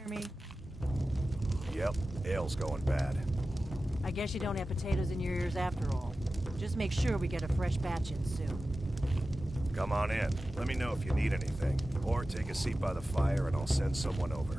Hear me? Yep, ale's going bad. I guess you don't have potatoes in your ears after all. Just make sure we get a fresh batch in soon. Come on in. Let me know if you need anything. Or take a seat by the fire and I'll send someone over.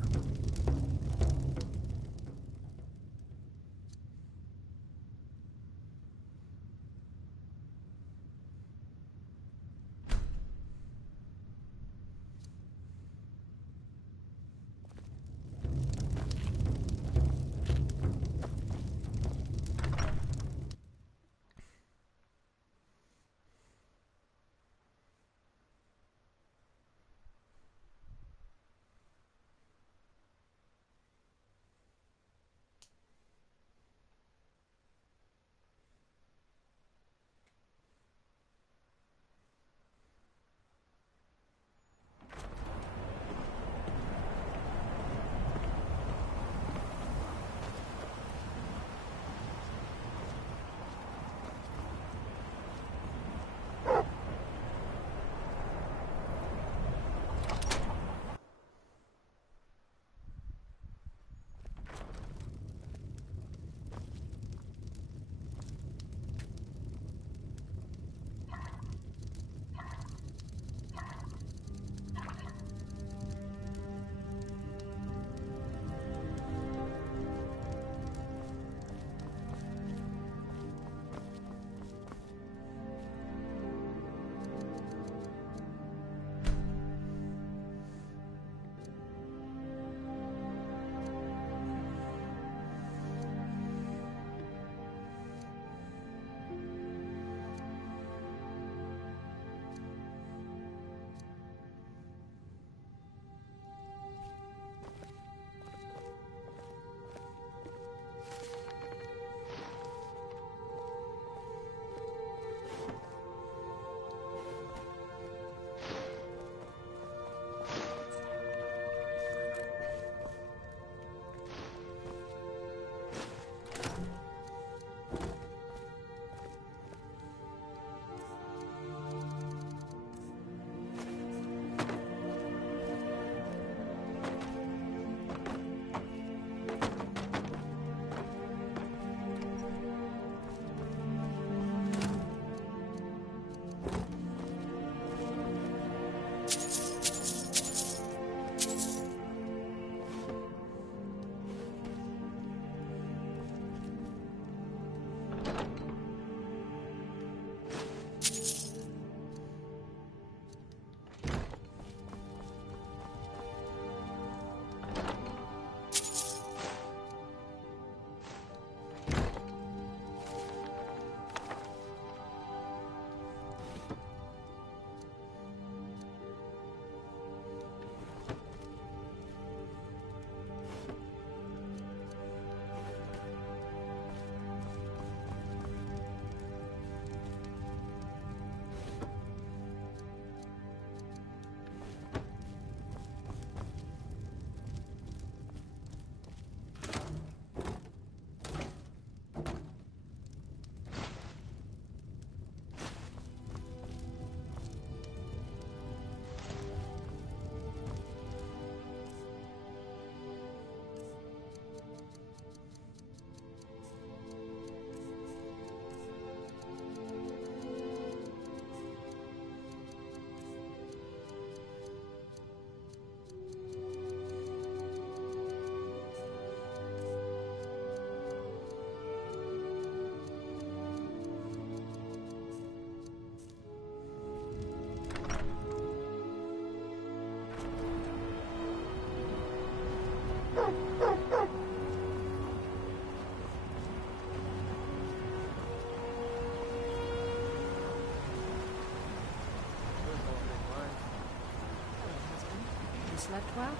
Slept well?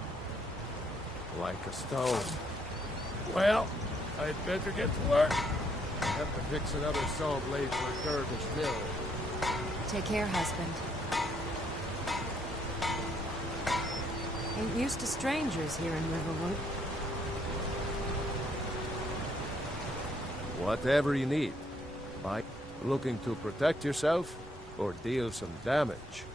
Like a stone. Well, I'd better get to work. Have to fix another saw blade for Dervish Mill. Take care, husband. Ain't used to strangers here in Riverwood. Whatever you need. Mike, looking to protect yourself or deal some damage?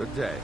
Good day.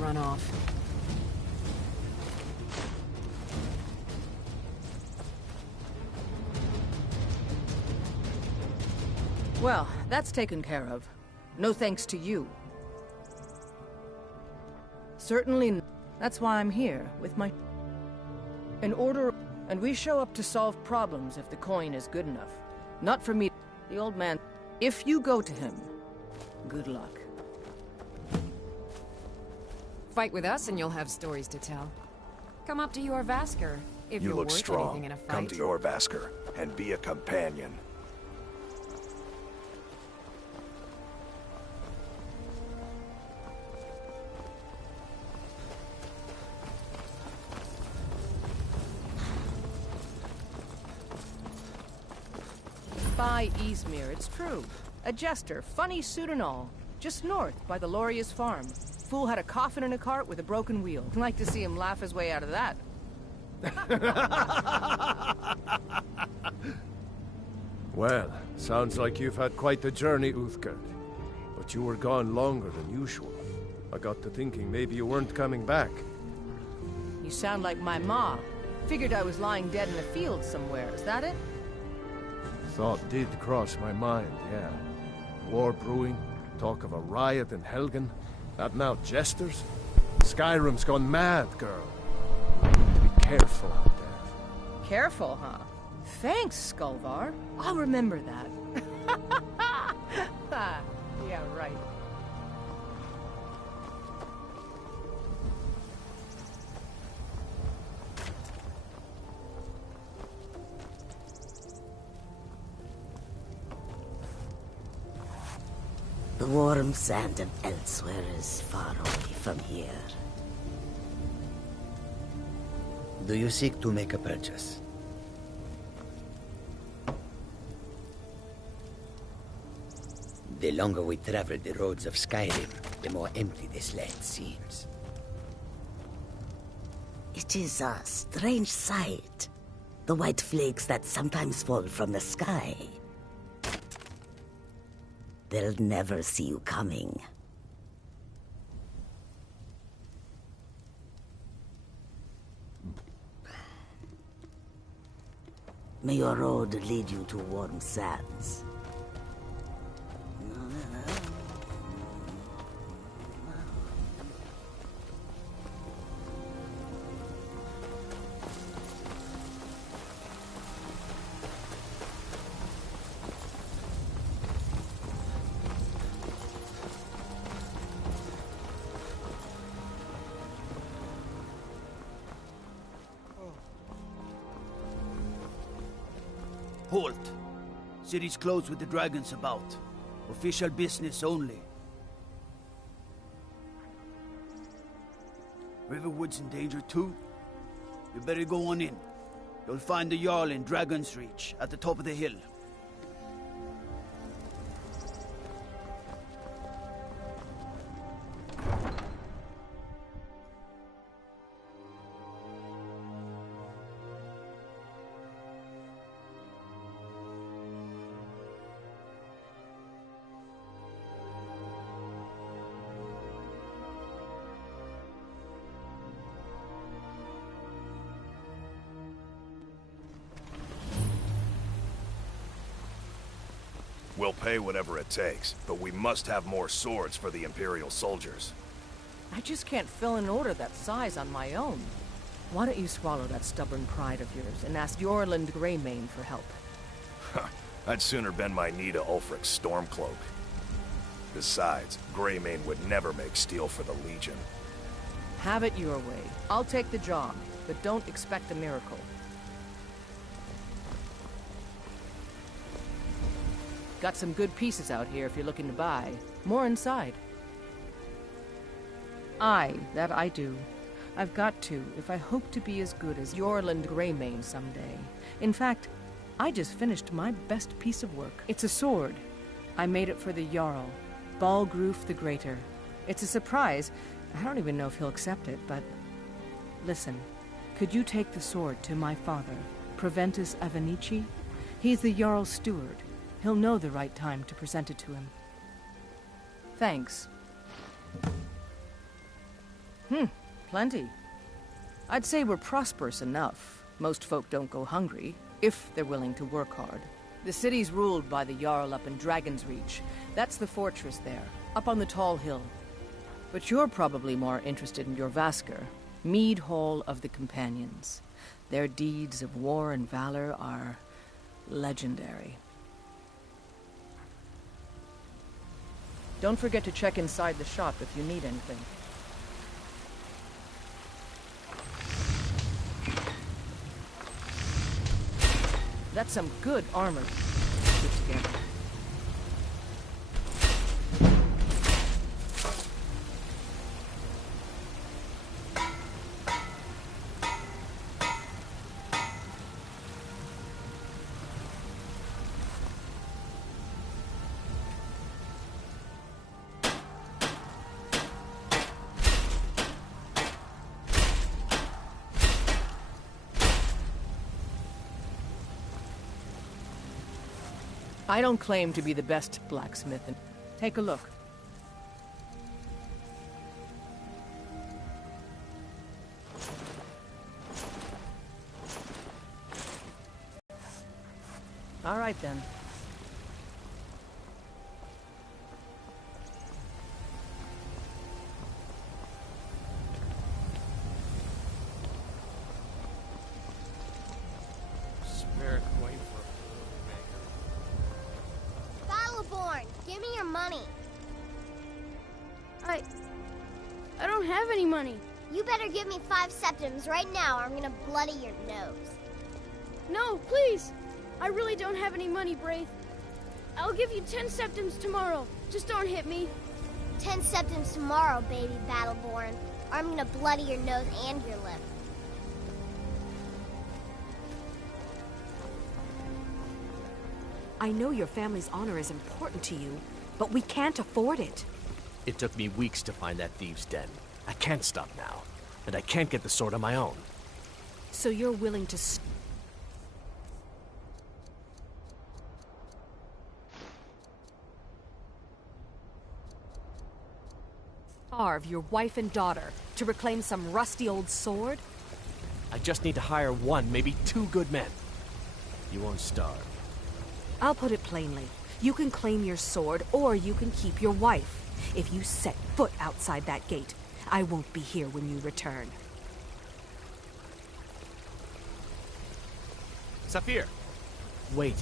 Run off. Well, that's taken care of. No thanks to you. Certainly, that's why I'm here, with my... In order... And we show up to solve problems if the coin is good enough. Not for me, the old man. If you go to him, good luck. Fight with us and you'll have stories to tell. Come up to your Vasker, if You you're look worth strong. anything in a fight. Come to your Vasker and be a companion. By Izmir, it's true. A jester, funny suit and all. Just north, by the Loria's farm. Fool had a coffin in a cart with a broken wheel. Like to see him laugh his way out of that. Well, sounds like you've had quite the journey, Uthgerd. But you were gone longer than usual. I got to thinking maybe you weren't coming back. You sound like my ma. Figured I was lying dead in a field somewhere, is that it? Thought did cross my mind, yeah. War brewing, talk of a riot in Helgen. That now jesters? Skyrim's gone mad, girl. Be careful out there. Careful, huh? Thanks, Skulvar. I'll remember that. Yeah, right. The warm sand of elsewhere is far away from here. Do you seek to make a purchase? The longer we travel the roads of Skyrim, the more empty this land seems. It is a strange sight. The white flakes that sometimes fall from the sky. They'll never see you coming. May your road lead you to warm sands. Halt! City's closed with the dragons about. Official business only. Riverwood's in danger too? You better go on in. You'll find the Jarl in Dragon's Reach, at the top of the hill. We'll pay whatever it takes, but we must have more swords for the Imperial soldiers. I just can't fill an order that size on my own. Why don't you swallow that stubborn pride of yours and ask Jorland Greymane for help? I'd sooner bend my knee to Ulfric's Stormcloak. Besides, Greymane would never make steel for the Legion. Have it your way. I'll take the job, but don't expect a miracle. Got some good pieces out here if you're looking to buy. More inside. Aye, that I do. I've got to, if I hope to be as good as Jorland Greymane someday. In fact, I just finished my best piece of work. It's a sword. I made it for the Jarl, Balgruf the Greater. It's a surprise. I don't even know if he'll accept it, but... Listen, could you take the sword to my father, Proventus Avenici? He's the Jarl's steward. He'll know the right time to present it to him. Thanks. Plenty. I'd say we're prosperous enough. Most folk don't go hungry, if they're willing to work hard. The city's ruled by the Jarl up in Dragon's Reach. That's the fortress there, up on the tall hill. But you're probably more interested in your Vasker, Mead Hall of the Companions. Their deeds of war and valor are legendary. Don't forget to check inside the shop if you need anything. That's some good armor put together. I don't claim to be the best blacksmith. Take a look. All right, then. Spare coin for Battleborn, give me your money. I don't have any money. You better give me 5 septims right now or I'm gonna bloody your nose. No, please. I really don't have any money, Braith. I'll give you 10 septims tomorrow. Just don't hit me. 10 septims tomorrow, baby Battleborn, or I'm gonna bloody your nose and your lip. I know your family's honor is important to you, but we can't afford it. It took me weeks to find that thieves' den. I can't stop now, and I can't get the sword on my own. So you're willing to starve your wife and daughter to reclaim some rusty old sword? I just need to hire one, maybe 2 good men. You won't starve. I'll put it plainly. You can claim your sword, or you can keep your wife. If you set foot outside that gate, I won't be here when you return. Saphir! Wait,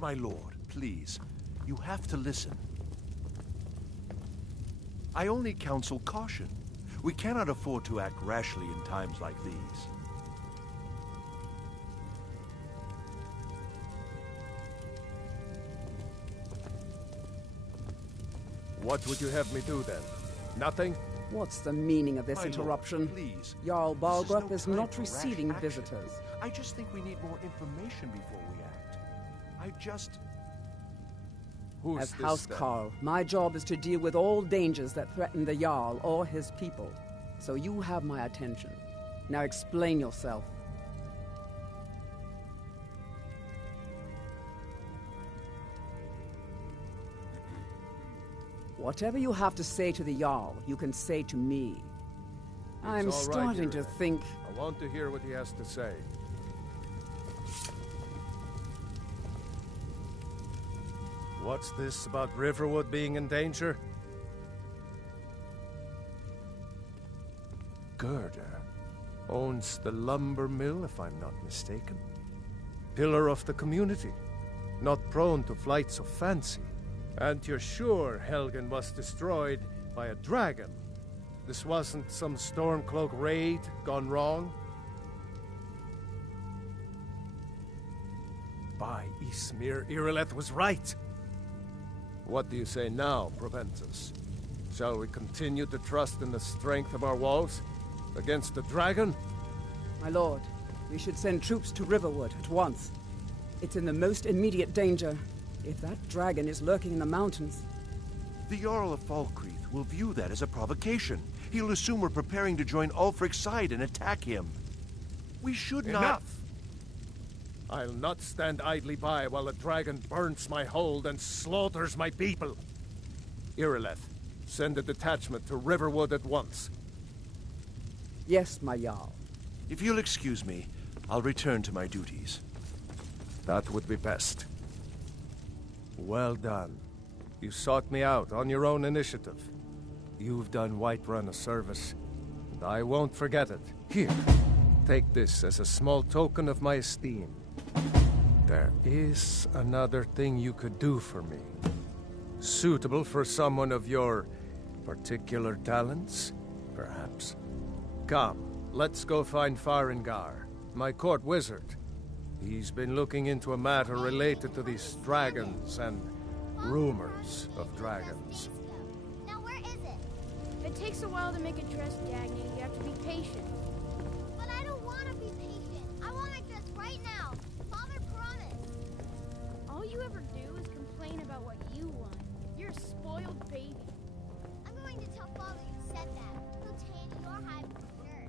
My lord, please. You have to listen. I only counsel caution. We cannot afford to act rashly in times like these. What would you have me do then? Nothing? What's the meaning of this My interruption? lord, please. Jarl Balgruth This is no time not for rash receiving action. visitors. I just think we need more information before we act. Who's As this, House then? Carl, my job is to deal with all dangers that threaten the Jarl or his people. So you have my attention. Now explain yourself. Whatever you have to say to the Jarl, you can say to me. I'm It's all right, starting to Yuri. think... I want to hear what he has to say. What's this about Riverwood being in danger? Gerda owns the lumber mill, if I'm not mistaken. Pillar of the community, not prone to flights of fancy. And you're sure Helgen was destroyed by a dragon? This wasn't some Stormcloak raid gone wrong? By Ysmir, Irileth was right! What do you say now, Proventus? Shall we continue to trust in the strength of our walls against the dragon? My lord, we should send troops to Riverwood at once. It's in the most immediate danger. If that dragon is lurking in the mountains... The Jarl of Falkreath will view that as a provocation. He'll assume we're preparing to join Ulfric's side and attack him. We should not... Enough! I'll not stand idly by while the dragon burns my hold and slaughters my people. Irileth, send a detachment to Riverwood at once. Yes, my Jarl. If you'll excuse me, I'll return to my duties. That would be best. Well done. You sought me out on your own initiative. You've done Whiterun a service, and I won't forget it. Here, take this as a small token of my esteem. There is another thing you could do for me. Suitable for someone of your particular talents, perhaps. Come, let's go find Farengar. my court wizard. He's been looking into a matter related to these dragons and rumors of dragons. Now where is it? It takes a while to make a dress, Dagny. You have to be patient. But I don't want to be patient. I want my dress right now. Father promised. All you ever do is complain about what you want. You're a spoiled baby. I'm going to tell Father you said that. He'll tan your hide for sure.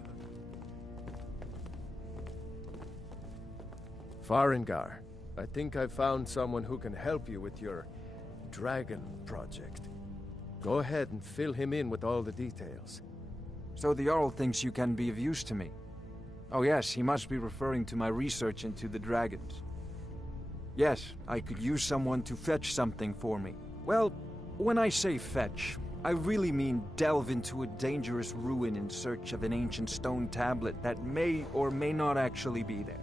Farengar, I think I've found someone who can help you with your dragon project. Go ahead and fill him in with all the details. So the Jarl thinks you can be of use to me. Oh yes, he must be referring to my research into the dragons. Yes, I could use someone to fetch something for me. Well, when I say fetch, I really mean delve into a dangerous ruin in search of an ancient stone tablet that may or may not actually be there.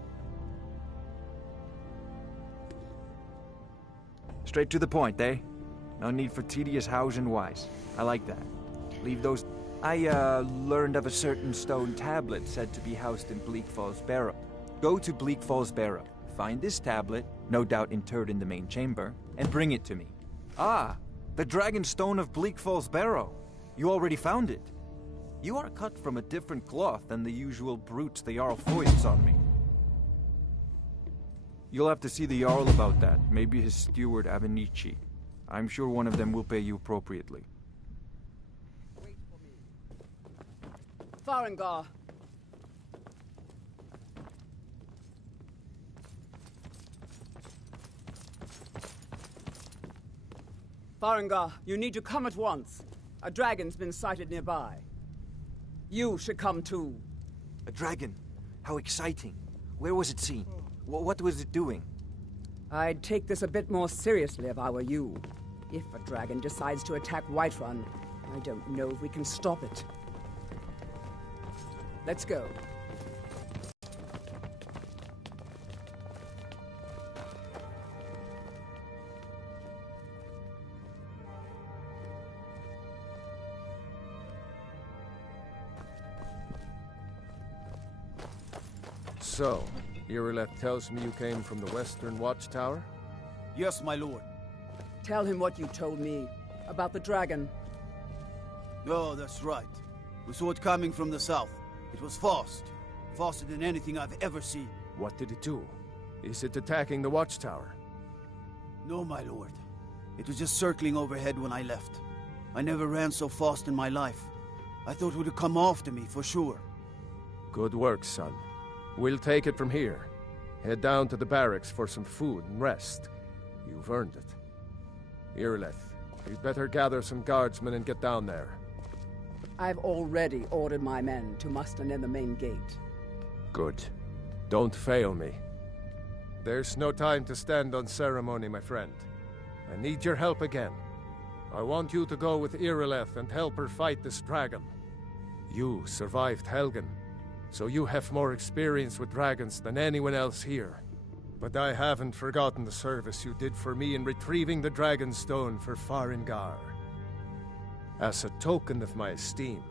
Straight to the point, eh? No need for tedious hows and whys. I like that. Leave those... I, learned of a certain stone tablet said to be housed in Bleak Falls Barrow. Go to Bleak Falls Barrow, find this tablet, no doubt interred in the main chamber, and bring it to me. Ah, the Dragon Stone of Bleak Falls Barrow. You already found it. You are cut from a different cloth than the usual brutes the Jarl foists on me. You'll have to see the Jarl about that, maybe his steward Avenici. I'm sure one of them will pay you appropriately. Farengar. Farengar, you need to come at once. A dragon's been sighted nearby. You should come too. A dragon? How exciting. Where was it seen? What was it doing? I'd take this a bit more seriously if I were you. If a dragon decides to attack Whiterun, I don't know if we can stop it. Let's go. So, Irileth tells me you came from the Western Watchtower? Yes, my lord. Tell him what you told me about the dragon. Oh, that's right. We saw it coming from the south. It was fast. Faster than anything I've ever seen. What did it do? Is it attacking the Watchtower? No, my lord. It was just circling overhead when I left. I never ran so fast in my life. I thought it would come after me, for sure. Good work, son. We'll take it from here. Head down to the barracks for some food and rest. You've earned it. Irileth, you'd better gather some guardsmen and get down there. I've already ordered my men to muster near the main gate. Good. Don't fail me. There's no time to stand on ceremony, my friend. I need your help again. I want you to go with Irileth and help her fight this dragon. You survived Helgen, so you have more experience with dragons than anyone else here. But I haven't forgotten the service you did for me in retrieving the Dragon Stone for Farengar. As a token of my esteem,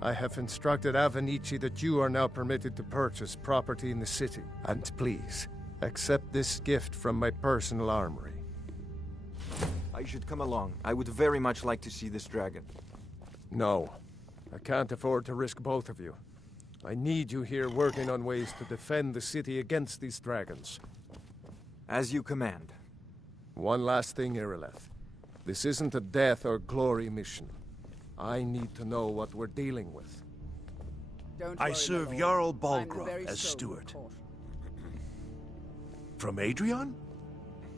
I have instructed Avenici that you are now permitted to purchase property in the city. And please, accept this gift from my personal armory. I should come along. I would very much like to see this dragon. No. I can't afford to risk both of you. I need you here working on ways to defend the city against these dragons. As you command. One last thing, Irileth. This isn't a death or glory mission. I need to know what we're dealing with. I serve Jarl Balgraf as steward. From Adrian?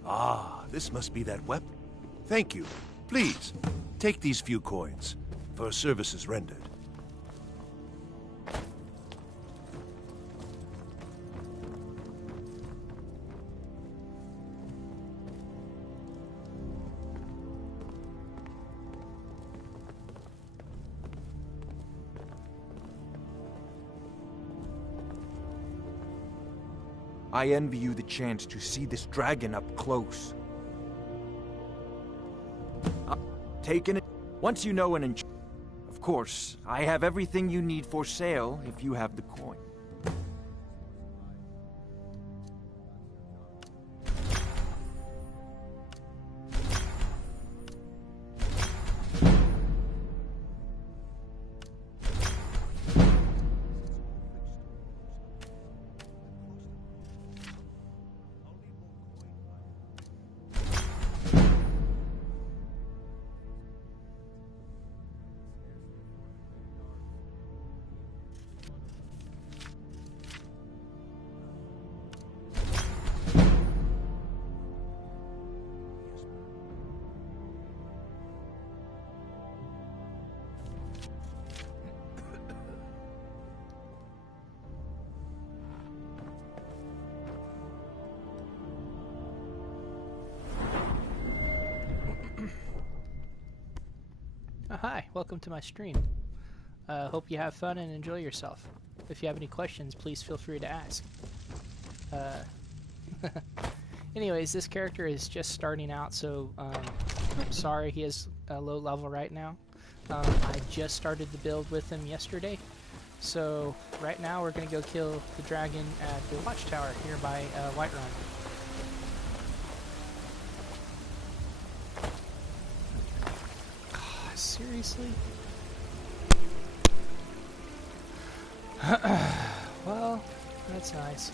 Ah, this must be that weapon. Thank you. Please, take these few coins for services rendered. I envy you the chance to see this dragon up close. Taken it. Once you know an Of course, I have everything you need for sale if you have the coin. Oh, hi, welcome to my stream. Hope you have fun and enjoy yourself. If you have any questions, please feel free to ask. Anyways, this character is just starting out, so I'm sorry he is a low level right now. I just started the build with him yesterday, so right now we're going to go kill the dragon at the watchtower here by Whiterun. Seriously? Well, that's nice.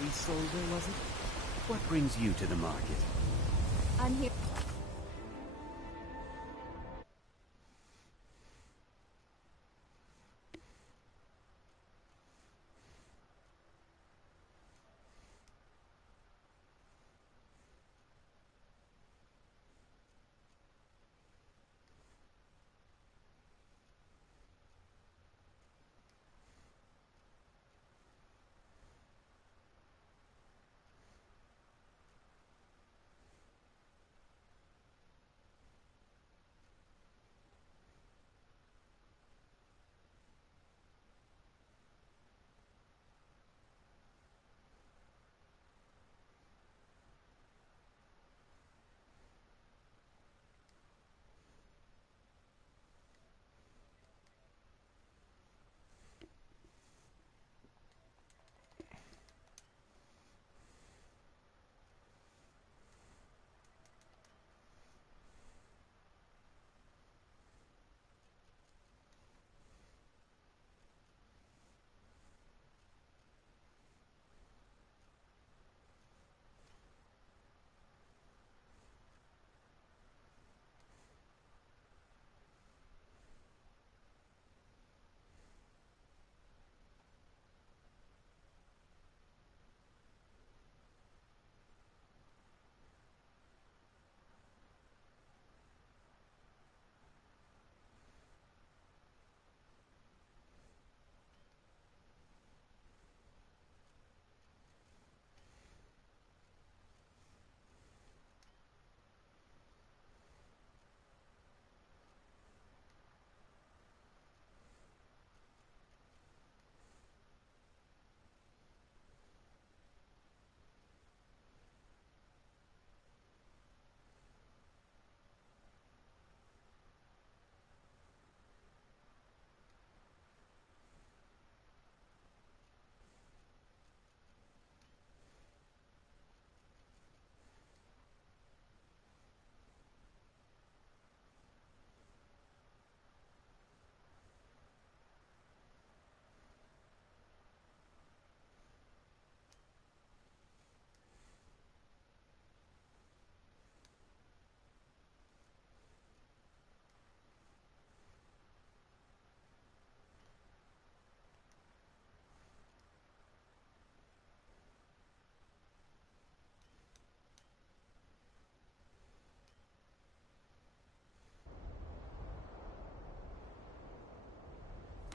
Isolde, was it? What brings you to the market? I'm here.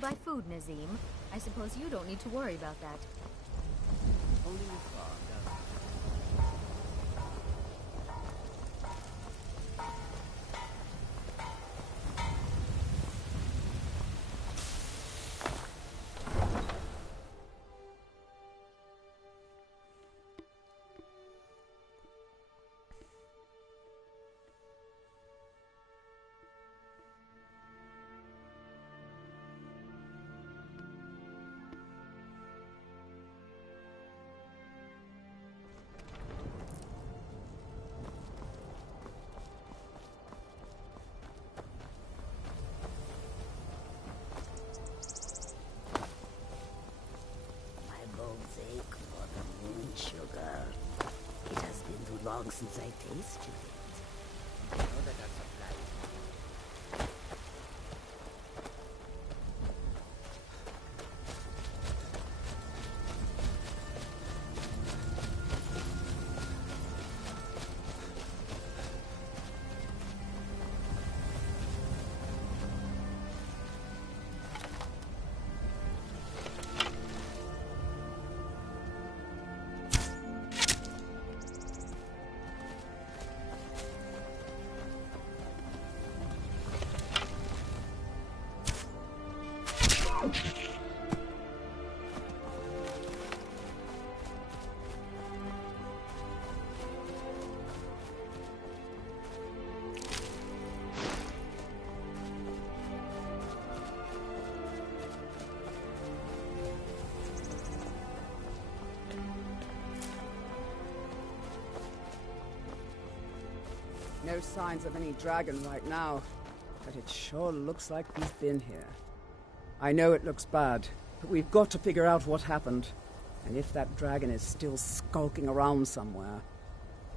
Buy food, Nazim. I suppose you don't need to worry about that. Only your father. Long since I tasted it. I know that our supply is No signs of any dragon right now, but it sure looks like he's been here. I know it looks bad, but we've got to figure out what happened. And if that dragon is still skulking around somewhere.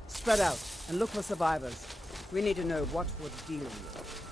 Spread out and look for survivors. We need to know what we're dealing with.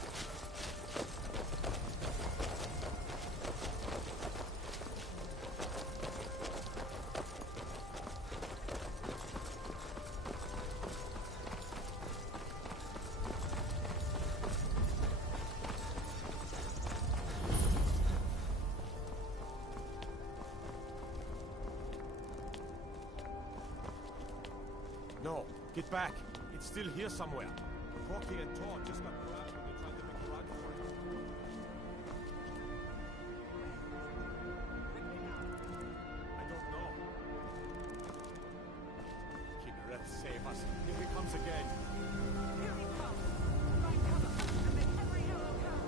No, get back. It's still here somewhere. Crocky and Tor just got grabbed when they tried to make a run for it. I don't know. Kinnereth, save us. Here he comes again. Here he comes. Find cover and make every arrow count.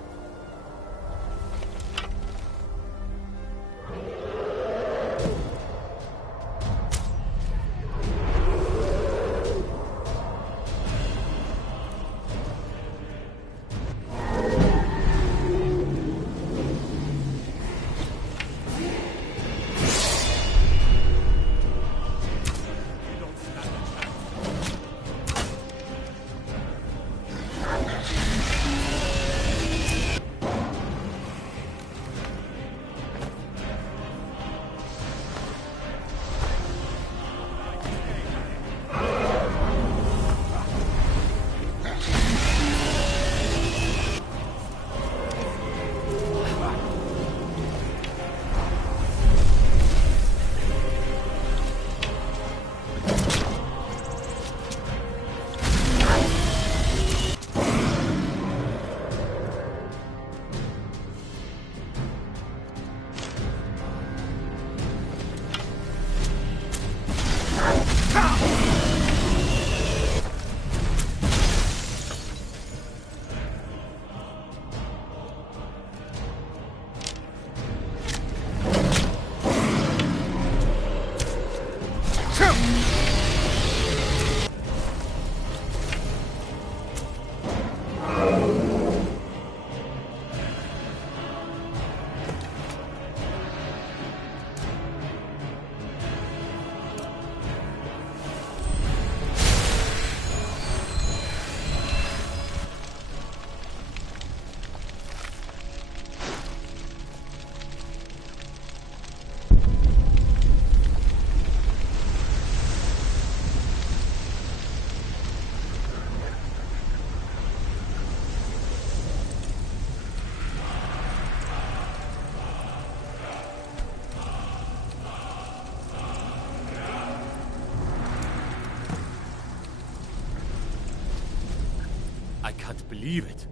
I can't believe it.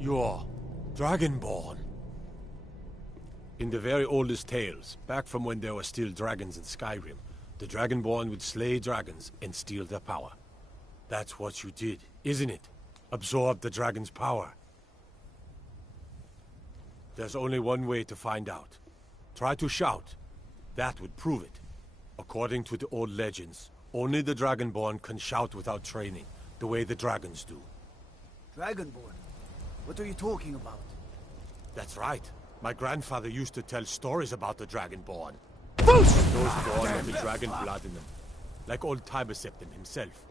You're Dragonborn. In the very oldest tales, back from when there were still dragons in Skyrim, the Dragonborn would slay dragons and steal their power. That's what you did, isn't it? Absorb the dragon's power. There's only one way to find out. Try to shout. That would prove it. According to the old legends, only the Dragonborn can shout without training, the way the dragons do. Dragonborn? What are you talking about? That's right. My grandfather used to tell stories about the Dragonborn. Those born with the dragon blood in them. Like old Tiber Septim himself.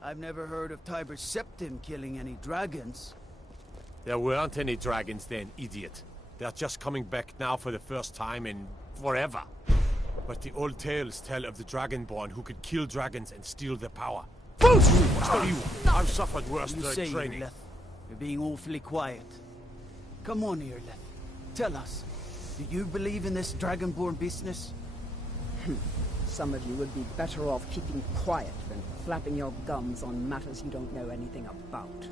I've never heard of Tiber Septim killing any dragons. There weren't any dragons then, idiot. They're just coming back now for the first time in forever. But the old tales tell of the Dragonborn who could kill dragons and steal their power. I've suffered worse than training. You're being awfully quiet. Come on here, Leth. Tell us, do you believe in this Dragonborn business? Some of you would be better off keeping quiet than flapping your gums on matters you don't know anything about.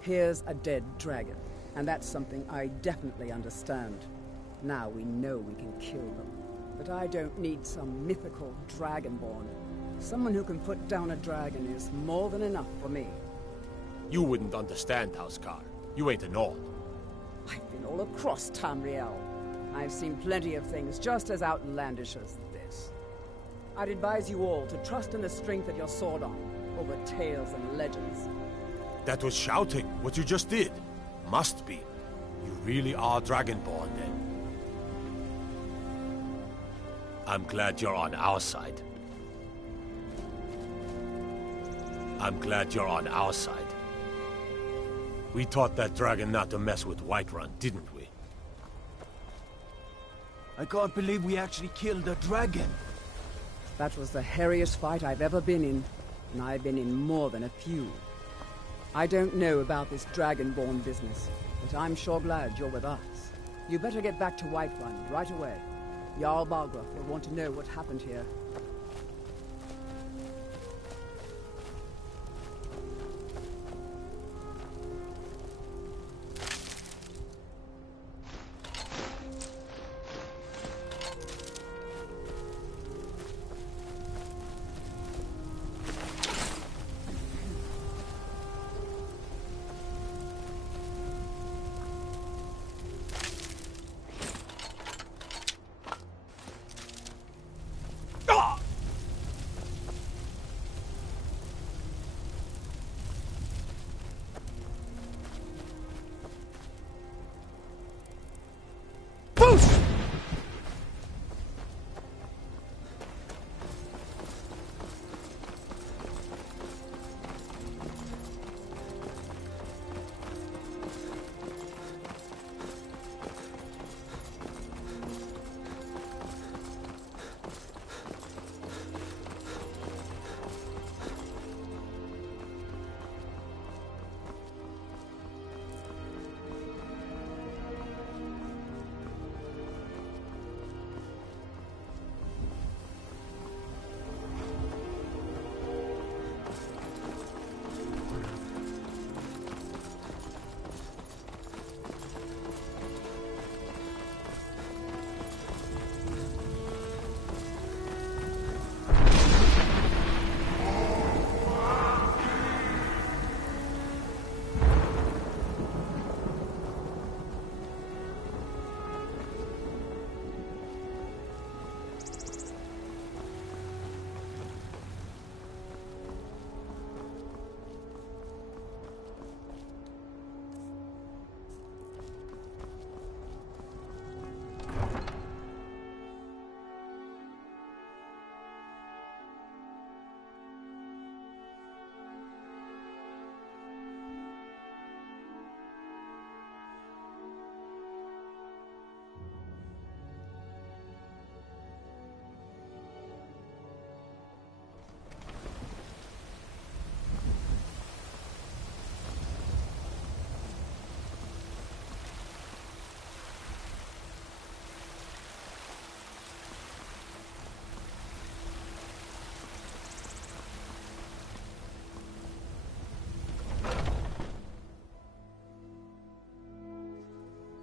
Here's a dead dragon, and that's something I definitely understand. Now we know we can kill them. But I don't need some mythical Dragonborn. Someone who can put down a dragon is more than enough for me. You wouldn't understand, Housecar. You ain't a Nord. I've been all across Tamriel. I've seen plenty of things just as outlandish as this. I'd advise you all to trust in the strength of your sword arm over tales and legends. That was shouting, what you just did. Must be. You really are Dragonborn, then. I'm glad you're on our side. I'm glad you're on our side. We taught that dragon not to mess with Whiterun, didn't we? I can't believe we actually killed a dragon. That was the hairiest fight I've ever been in, and I've been in more than a few. I don't know about this Dragonborn business, but I'm sure glad you're with us. You better get back to Whiterun right away. Jarl Balgruuf will want to know what happened here.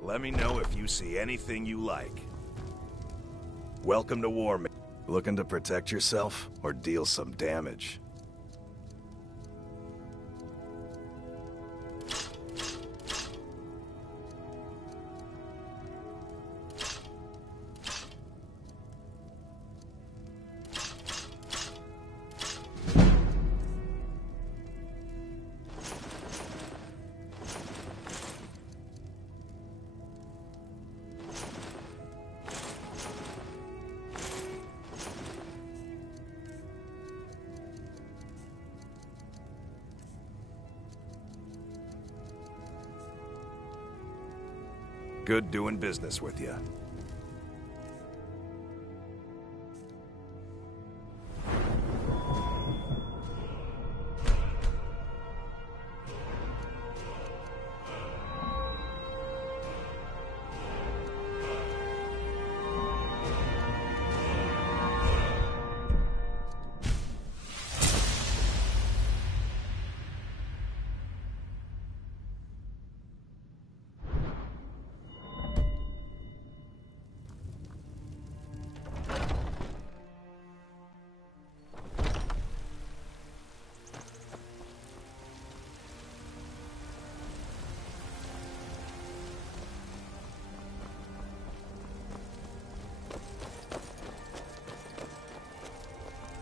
Let me know if you see anything you like. Welcome to war, mate. Looking to protect yourself or deal some damage? Good doing business with you.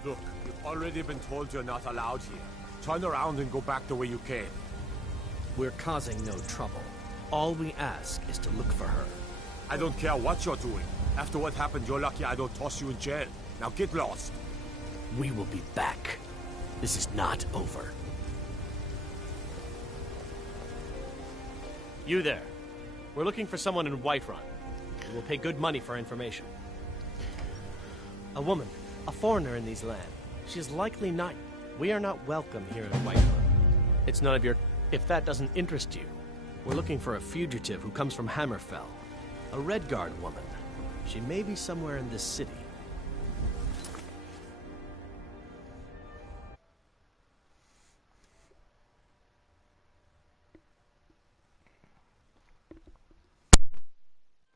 Look, you've already been told you're not allowed here. Turn around and go back the way you came. We're causing no trouble. All we ask is to look for her. I don't care what you're doing. After what happened, you're lucky I don't toss you in jail. Now get lost. We will be back. This is not over. You there. We're looking for someone in Whiterun. We will pay good money for information. A woman, a foreigner in these lands. She is likely not... We are not welcome here in Whiterun. It's none of your... If that doesn't interest you, we're looking for a fugitive who comes from Hammerfell. A Redguard woman. She may be somewhere in this city.